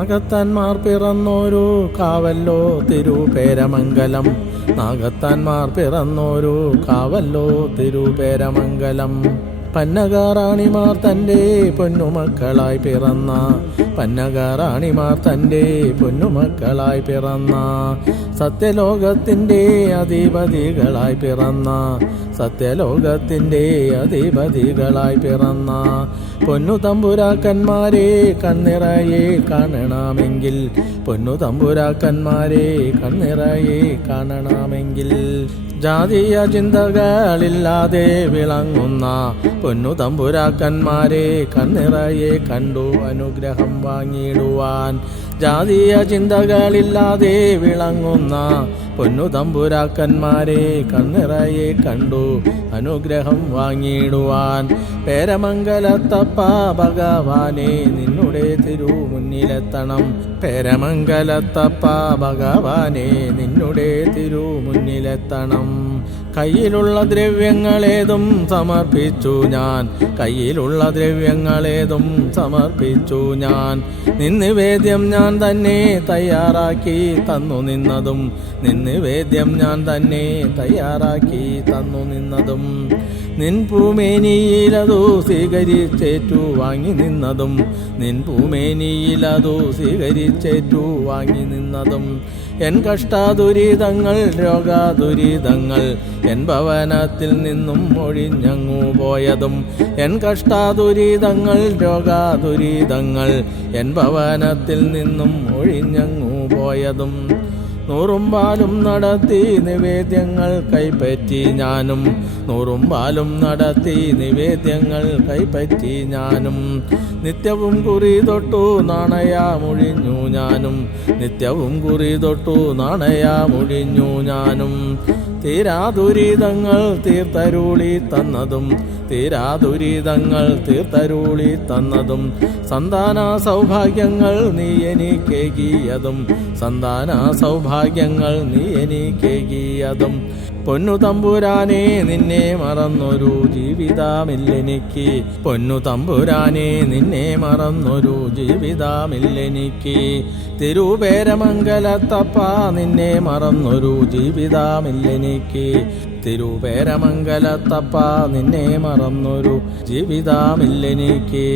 നാഗത്താന്മാർ പിറന്നോരു Cavallo തിരുപേരമംഗലം. നാഗത്താന്മാർ പിറന്നോരു Cavallo തിരുപേരമംഗലം. പന്നകാറാണിമാർ തൻ്റെ പൊന്നുമക്കളായി പിറന്ന, പന്നകാറാണിമാർ തൻ്റെ പൊന്നുമക്കളായി പിറന്ന, സത്യലോകത്തിൻ്റെ അധിപതികളായി പിറന്ന, സത്യലോകത്തിൻ്റെ അധിപതികളായി പിറന്ന പൊന്നു തമ്പുരാക്കന്മാരെ കണ്ണിറയെ കാണണമെങ്കിൽ, പൊന്നു തമ്പുരാക്കന്മാരെ കണ്ണിറയെ കാണണമെങ്കിൽ, ജാതീയ ചിന്തകളില്ലാതെ വിളങ്ങുന്ന പൊന്നു തമ്പുരാക്കന്മാരെ കണ്ണിറയെ കണ്ടു അനുഗ്രഹം വാങ്ങിയിടുവാൻ. ജാതീയ ചിന്തകളില്ലാതെ വിളങ്ങുന്ന പൊന്നു തമ്പുരാക്കന്മാരെ കണ്ണിറയെ കണ്ടു അനുഗ്രഹം വാങ്ങിയിടുവാൻ. പേരമംഗലത്തപ്പ ഭഗവാനെ നിന്നുടെ തിരുമുന്നിലെത്തണം. പേരമംഗലത്തപ്പ ഭഗവാനെ നിന്നുടെ തിരുമുന്നിലെത്തണം. കയ്യിലുള്ള ദ്രവ്യങ്ങളേതും സമർപ്പിച്ചു ഞാൻ, കയ്യിലുള്ള ദ്രവ്യങ്ങളേതും സമർപ്പിച്ചു ഞാൻ. നിന്നിവേദ്യം ഞാൻ തന്നെ തയ്യാറാക്കി തന്നു നിന്നതും, നിന്നിവേദ്യം ഞാൻ തന്നെ തയ്യാറാക്കി തന്നു നിന്നതും. നിൻ പൂമേനിയിലതു സ്വീകരിച്ചേറ്റു വാങ്ങി നിന്നതും, നിൻ പൂമേനിയിലതു സ്വീകരിച്ചേറ്റു വാങ്ങി നിന്നതും. എൻ കഷ്ടാദുരിതങ്ങൾ രോഗാദുരിതങ്ങൾ എൻ ഭവനത്തിൽ നിന്നും ഒഴിഞ്ഞങ്ങു പോയതും, എൻ കഷ്ടാദുരിതങ്ങൾ രോഗാദുരിതങ്ങൾ എൻ ഭവനത്തിൽ നിന്നും ഒഴിഞ്ഞങ്ങു പോയതും. നൂറും പാലും നടത്തി നിവേദ്യങ്ങൾ കൈപ്പറ്റി ഞാനും, നൂറും പാലും നടത്തി നിവേദ്യങ്ങൾ കൈപ്പറ്റി ഞാനും. നിത്യവും കുറി തൊട്ടു നാണയാമൊഴിഞ്ഞു ഞാനും, നിത്യവും കുറി തൊട്ടു നാണയാമൊഴിഞ്ഞു ഞാനും. തീരാദുരിതങ്ങൾ തീർത്തരുളി തന്നതും, തീരാദുരിതങ്ങൾ തീർത്തരുളി തന്നതും. സന്താന സൗഭാഗ്യങ്ങൾ നീ എനിക്കേകിയതും, സന്താന സൗഭാഗ്യങ്ങൾ നീ എനിക്കേകിയതും. പൊന്നു തമ്പുരാനെ നിന്നെ മറന്നൊരു ജീവിതമില്ലെനിക്ക്, പൊന്നു തമ്പുരാനെ നിന്നെ മറന്നൊരു ജീവിതമില്ലെനിക്ക്. തിരുപേരമംഗലത്തപ്പ നിന്നെ മറന്നൊരു ജീവിതമില്ലെനിക്ക്, തിരുപേരമംഗലത്തപ്പ നിന്നെ മറന്നൊരു ജീവിതമില്ലെനിക്ക്.